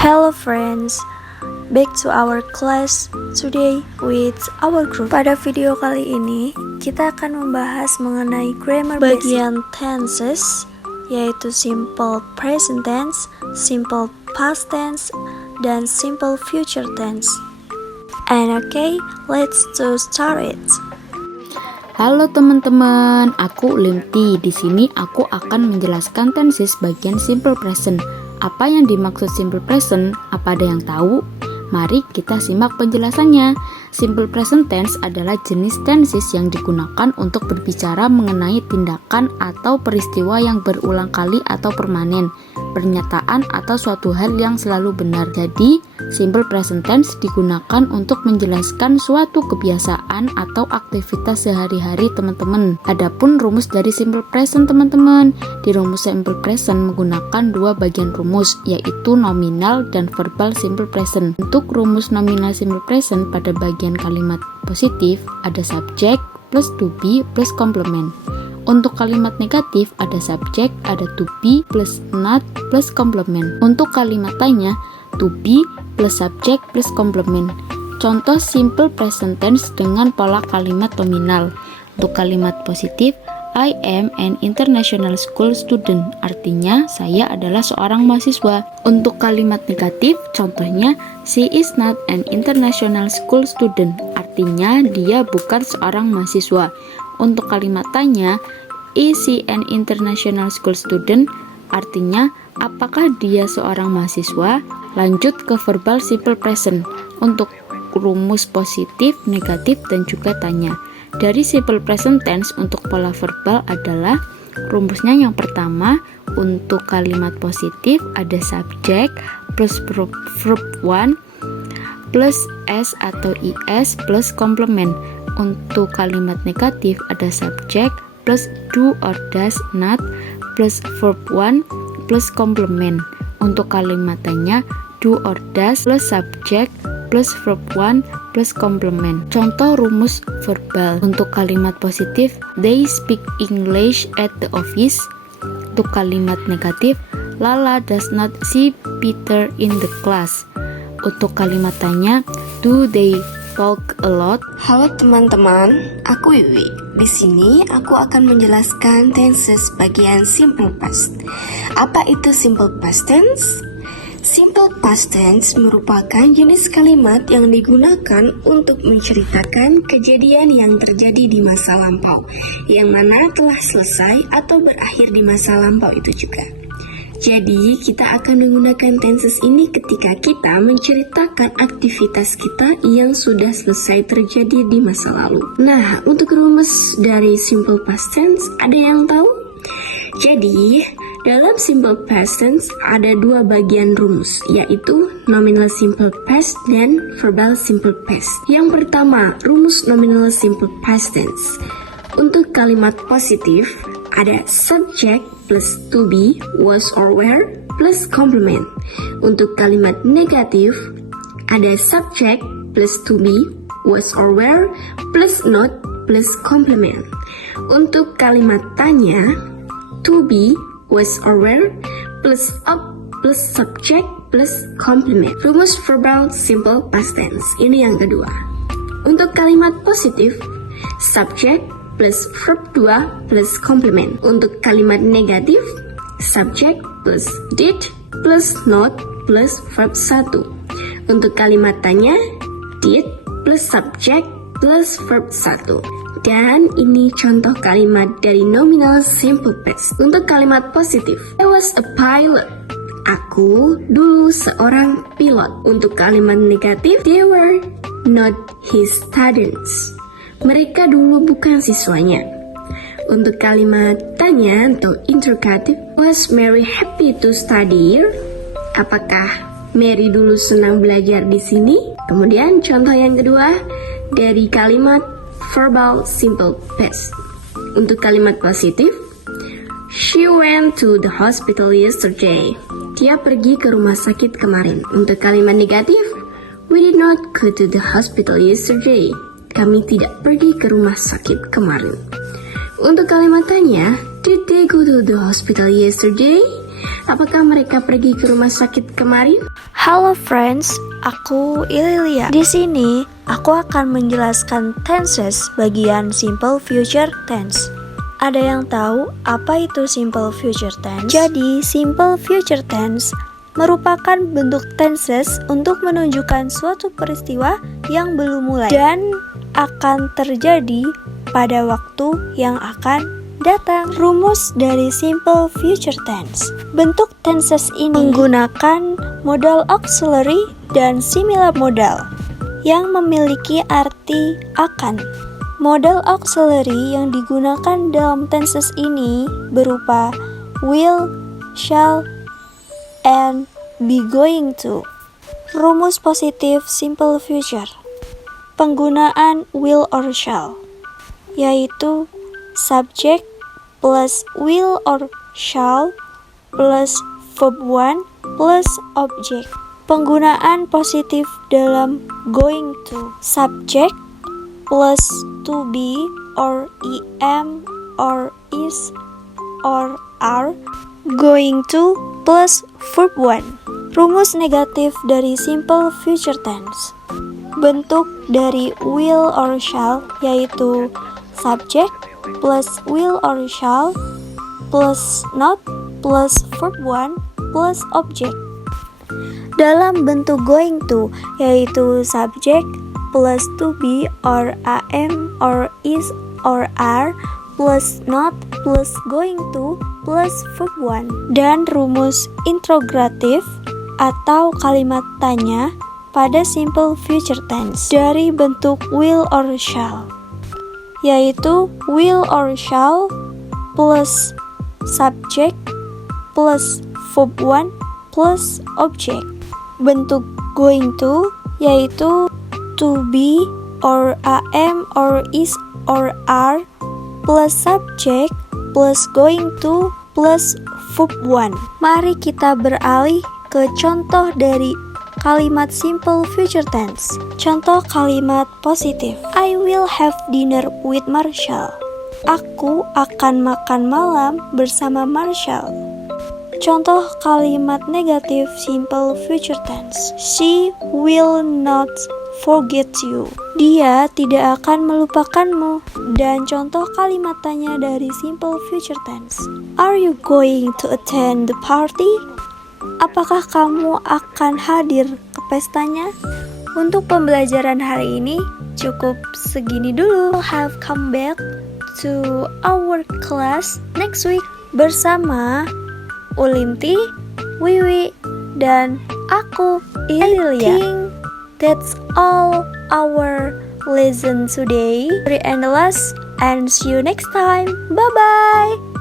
Hello friends, back to our class today with our group. Pada video kali ini, kita akan membahas mengenai grammar bagian tenses, yaitu simple present tense, simple past tense, dan simple future tense. And okay, let's start it. Halo teman-teman, aku Limti. Di sini aku akan menjelaskan tenses bagian simple present. Apa yang dimaksud simple present? Apa ada yang tahu? Mari kita simak penjelasannya. Simple present tense adalah jenis tenses yang digunakan untuk berbicara mengenai tindakan atau peristiwa yang berulang kali atau permanen, pernyataan atau suatu hal yang selalu benar. Jadi, simple present tense digunakan untuk menjelaskan suatu kebiasaan atau aktivitas sehari-hari teman-teman. Adapun rumus dari simple present teman-teman, di rumus simple present menggunakan dua bagian rumus, yaitu nominal dan verbal simple present. Untuk rumus nominal simple present pada bagian kalimat positif ada subjek plus to be plus complement. Untuk kalimat negatif ada subjek, ada to be plus not plus complement. Untuk kalimat tanya to be plus subjek plus complement. Contoh simple present tense dengan pola kalimat nominal. Untuk kalimat positif, I am an international school student, artinya saya adalah seorang mahasiswa. Untuk kalimat negatif, contohnya she is not an international school student, artinya dia bukan seorang mahasiswa. Untuk kalimat tanya, is she an international school student, artinya apakah dia seorang mahasiswa. Lanjut ke verbal simple present untuk rumus positif, negatif, dan juga tanya. Dari simple present tense untuk pola verbal adalah rumusnya yang pertama, untuk kalimat positif ada subjek plus verb 1 plus s atau is plus complement. Untuk kalimat negatif ada subjek plus do or does not plus verb 1 plus complement. Untuk kalimat tanya do or does plus subjek plus verb 1 plus complement. Contoh rumus verbal untuk kalimat positif, they speak English at the office. Untuk kalimat negatif, Lala does not see Peter in the class. Untuk kalimat tanya, do they talk a lot? Halo teman-teman, aku Wiwi. Di sini aku akan menjelaskan tenses bagian simple past. Apa itu simple past tense? Simple past tense merupakan jenis kalimat yang digunakan untuk menceritakan kejadian yang terjadi di masa lampau, yang mana telah selesai atau berakhir di masa lampau itu juga. Jadi, kita akan menggunakan tenses ini ketika kita menceritakan aktivitas kita yang sudah selesai terjadi di masa lalu. Nah, untuk rumus dari simple past tense, ada yang tahu? Jadi, dalam simple past tense ada dua bagian rumus, yaitu nominal simple past dan verbal simple past. Yang pertama, rumus nominal simple past tense. Untuk kalimat positif, ada subject plus to be, was or were, plus complement. Untuk kalimat negatif, ada subject plus to be, was or were, plus not, plus complement. Untuk kalimat tanya, to be, was or were, plus up, plus subject, plus complement. Rumus verbal simple past tense. Ini yang kedua. Untuk kalimat positif, subject plus verb 2 plus complement. Untuk kalimat negatif, subject plus did plus not plus verb 1. Untuk kalimat tanya, did plus subject plus verb 1. Dan ini contoh kalimat dari nominal simple past. Untuk kalimat positif, I was a pilot. Aku dulu seorang pilot. Untuk kalimat negatif, they were not his students. Mereka dulu bukan siswanya. Untuk kalimat tanya atau interrogative, was Mary happy to study here? Apakah Mary dulu senang belajar di sini? Kemudian contoh yang kedua dari kalimat verbal simple past. Untuk kalimat positif, she went to the hospital yesterday. Dia pergi ke rumah sakit kemarin. Untuk kalimat negatif, we did not go to the hospital yesterday. Kami tidak pergi ke rumah sakit kemarin. Untuk kalimat tanya, did they go to the hospital yesterday? Apakah mereka pergi ke rumah sakit kemarin? Halo friends, aku Ililia. Di sini aku akan menjelaskan tenses bagian simple future tense. Ada yang tahu apa itu simple future tense? Jadi, simple future tense merupakan bentuk tenses untuk menunjukkan suatu peristiwa yang belum mulai dan akan terjadi pada waktu yang akan datang. Rumus dari simple future tense. Bentuk tenses ini menggunakan modal auxiliary dan similar modal yang memiliki arti akan. Modal auxiliary yang digunakan dalam tenses ini berupa will, shall, and be going to. Rumus positif simple future. Penggunaan will or shall, yaitu subject plus will or shall plus verb 1 plus object. Penggunaan positif dalam going to. Subject plus to be or am or is or are. Going to plus verb 1. Rumus negatif dari simple future tense. Bentuk dari will or shall yaitu subject plus will or shall plus not plus verb 1 plus object. Dalam bentuk going to yaitu subject plus to be or am or is or are plus not plus going to plus verb 1. Dan rumus interrogatif atau kalimat tanya pada simple future tense dari bentuk will or shall, yaitu will or shall plus subject plus verb 1 plus object. Bentuk going to yaitu to be or am or is or are plus subject plus going to plus verb 1. Mari kita beralih ke contoh dari kalimat simple future tense. Contoh kalimat positif. I will have dinner with Marshall. Aku akan makan malam bersama Marshall. Contoh kalimat negatif simple future tense. She will not forget you. Dia tidak akan melupakanmu. Dan contoh kalimat tanya dari simple future tense. Are you going to attend the party? Apakah kamu akan hadir ke pestanya? Untuk pembelajaran hari ini cukup segini dulu. We'll have come back to our class next week bersama Ulimti, Wiwi, dan aku Ililia. I think that's all our lesson today. And the last, and see you next time. Bye bye.